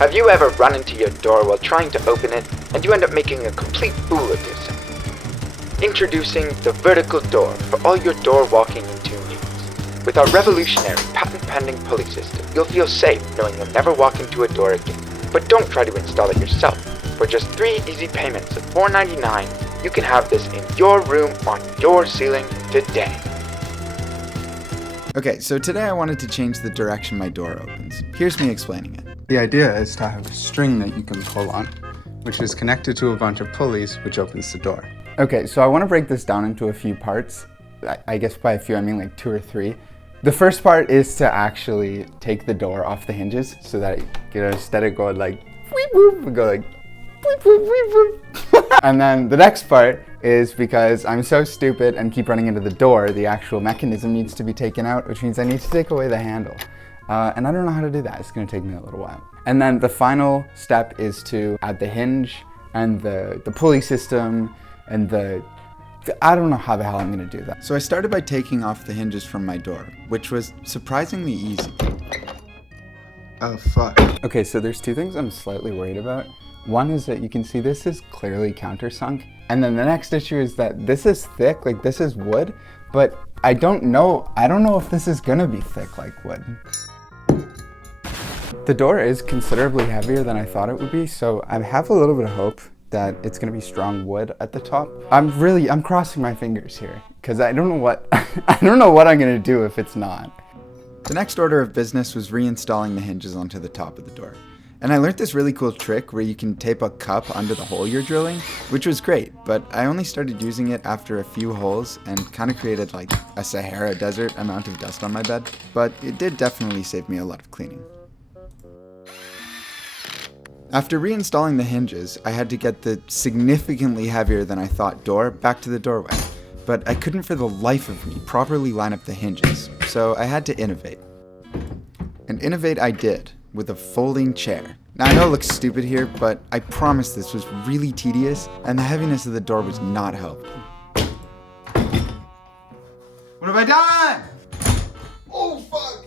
Have you ever run into your door while trying to open it and you end up making a complete fool of yourself? Introducing the vertical door for all your door walking into needs. With our revolutionary patent-pending pulley system, you'll feel safe knowing you'll never walk into a door again. But don't try to install it yourself. For just 3 easy payments of $4.99, you can have this in your room on your ceiling today. Okay, so today I wanted to change the direction my door opens. Here's me explaining it. The idea is to have a string that you can pull on, which is connected to a bunch of pulleys, which opens the door. Okay, so I want to break this down into a few parts. I guess by a few, I mean like 2 or 3. The first part is to actually take the door off the hinges so that, you know, instead of going like, weep, whoop, we go like, weep, whoop, weep, whoop. And then the next part is because I'm so stupid and keep running into the door, the actual mechanism needs to be taken out, which means I need to take away the handle. And I don't know how to do that. It's going to take me a little while. And then the final step is to add the hinge and the pulley system and I don't know how the hell I'm going to do that. So I started by taking off the hinges from my door, which was surprisingly easy. Oh, fuck. Okay, so there's 2 things I'm slightly worried about. One is that you can see this is clearly countersunk. And then the next issue is that this is thick, like this is wood, but I don't know if this is going to be thick like wood. The door is considerably heavier than I thought it would be, so I have a little bit of hope that it's going to be strong wood at the top. I'm crossing my fingers here because I don't know what I'm going to do if it's not. The next order of business was reinstalling the hinges onto the top of the door. And I learned this really cool trick where you can tape a cup under the hole you're drilling, which was great, but I only started using it after a few holes and kind of created like a Sahara Desert amount of dust on my bed, but it did definitely save me a lot of cleaning. After reinstalling the hinges, I had to get the significantly heavier than I thought door back to the doorway, but I couldn't for the life of me properly line up the hinges, so I had to innovate. And innovate I did, with a folding chair. Now I know it looks stupid here, but I promise this was really tedious, and the heaviness of the door was not helpful. What have I done? Oh, fuck!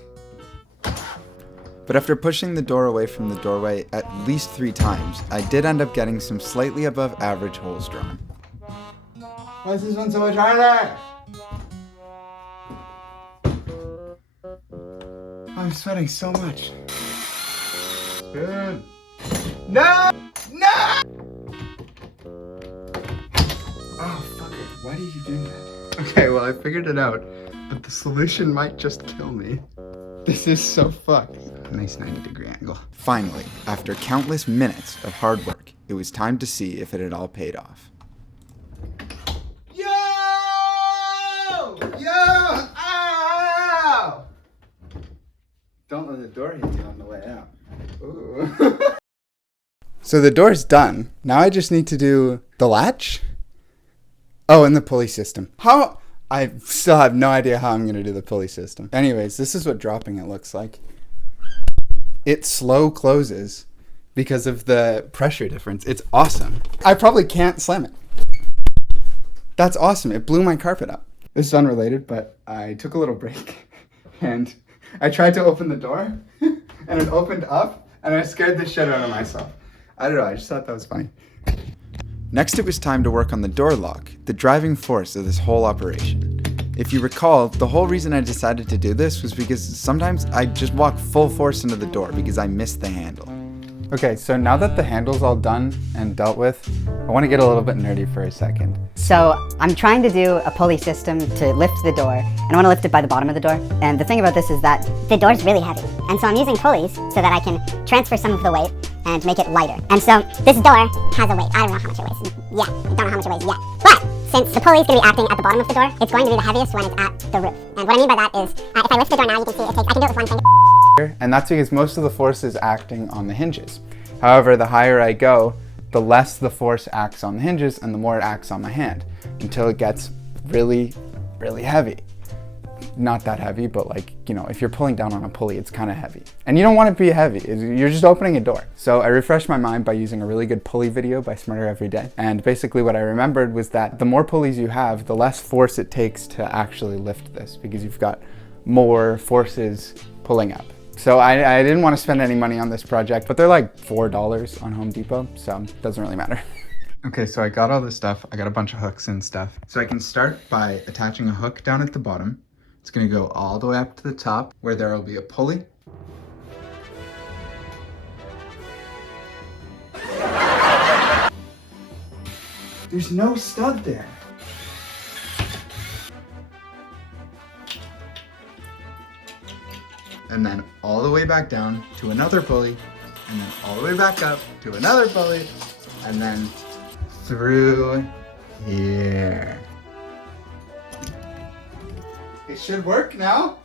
But after pushing the door away from the doorway at least 3 times, I did end up getting some slightly above average holes drawn. Why is this one so much harder? I'm sweating so much. Good. No! No! Oh, fucker. Why do you do that? Okay, well, I figured it out, but the solution might just kill me. This is so fucked. Nice 90-degree angle. Finally, after countless minutes of hard work, it was time to see if it had all paid off. Yo! Yo! Ow! Don't let the door hit you on the way out. Ooh. So the door's done. Now I just need to do the latch? Oh, and the pulley system. How? I still have no idea how I'm going to do the pulley system. Anyways, this is what dropping it looks like. It slow closes because of the pressure difference. It's awesome. I probably can't slam it. That's awesome. It blew my carpet up. This is unrelated, but I took a little break and I tried to open the door and it opened up and I scared the shit out of myself. I don't know, I just thought that was funny. Next, it was time to work on the door lock, the driving force of this whole operation. If you recall, the whole reason I decided to do this was because sometimes I just walk full force into the door because I missed the handle. Okay, so now that the handle's all done and dealt with, I want to get a little bit nerdy for a second. So I'm trying to do a pulley system to lift the door, and I want to lift it by the bottom of the door. And the thing about this is that the door's really heavy, and so I'm using pulleys so that I can transfer some of the weight and make it lighter. And so this door has a weight. I don't know how much it weighs. Yeah, I don't know how much it weighs yet. But since the pulley's going to be acting at the bottom of the door, it's going to be the heaviest when it's at the roof. And what I mean by that is, if I lift the door now, you can see I can do it with one finger. And that's because most of the force is acting on the hinges. However, the higher I go, the less the force acts on the hinges and the more it acts on my hand until it gets really, really heavy. Not that heavy, but like, you know, if you're pulling down on a pulley, it's kind of heavy. And you don't want it to be heavy. You're just opening a door. So I refreshed my mind by using a really good pulley video by Smarter Every Day. And basically what I remembered was that the more pulleys you have, the less force it takes to actually lift this because you've got more forces pulling up. So I didn't want to spend any money on this project, but they're like $4 on Home Depot, so it doesn't really matter. Okay, so I got all this stuff. I got a bunch of hooks and stuff. So I can start by attaching a hook down at the bottom. It's gonna go all the way up to the top where there will be a pulley. There's no stud there. And then all the way back down to another pulley, and then all the way back up to another pulley, and then through here. It should work now.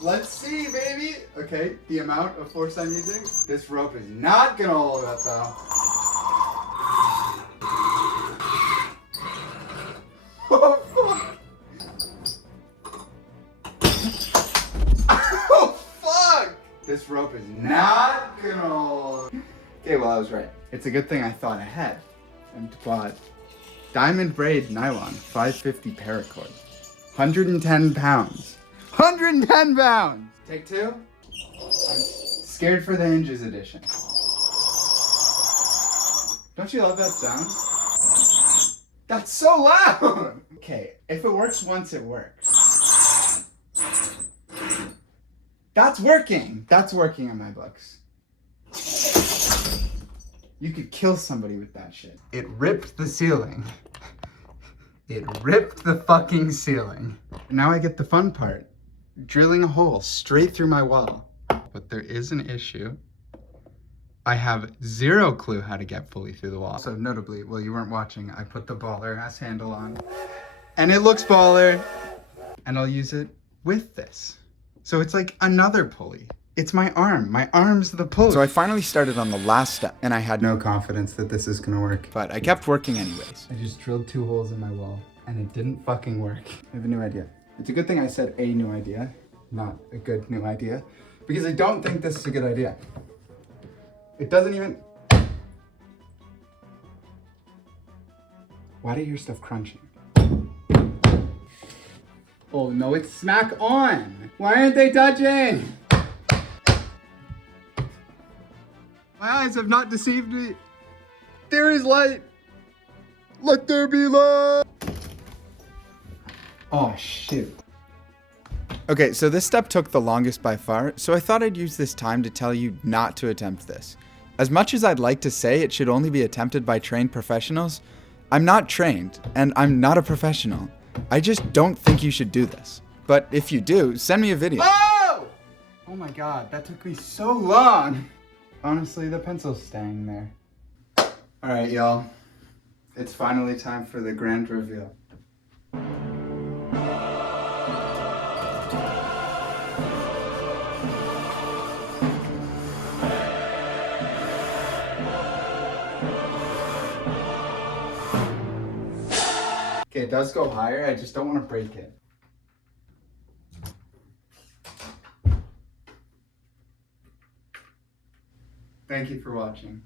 Let's see, baby. Okay, the amount of force I'm using. This rope is not gonna hold up though. Oh, fuck. Oh, fuck. This rope is not gonna hold. Okay, well, I was right. It's a good thing I thought ahead and bought diamond braid nylon 550 paracord. 110 pounds. 110 pounds! Take two. I'm scared for the hinges edition. Don't you love that sound? That's so loud! Okay, if it works once, it works. That's working! That's working in my books. You could kill somebody with that shit. It ripped the ceiling. It ripped the fucking ceiling. Now I get the fun part. Drilling a hole straight through my wall. But there is an issue. I have zero clue how to get fully through the wall. So notably, well, you weren't watching, I put the baller ass handle on. And it looks baller. And I'll use it with this. So it's like another pulley. It's my arm. My arm's the pulley. So I finally started on the last step, and I had no confidence that this is gonna work. But I kept working anyways. I just drilled 2 holes in my wall, and it didn't fucking work. I have a new idea. It's a good thing I said a new idea, not a good new idea, because I don't think this is a good idea. It doesn't even... Why do you hear stuff crunching? Oh no, it's smack on! Why aren't they touching? My eyes have not deceived me. There is light. Let there be light. Oh, shoot. Okay, so this step took the longest by far, so I thought I'd use this time to tell you not to attempt this. As much as I'd like to say it should only be attempted by trained professionals, I'm not trained, and I'm not a professional. I just don't think you should do this. But if you do, send me a video. Oh! Oh my god, that took me so long. Honestly, the pencil's staying there. Alright, y'all. It's finally time for the grand reveal. Okay, it does go higher, I just don't want to break it. Thank you for watching.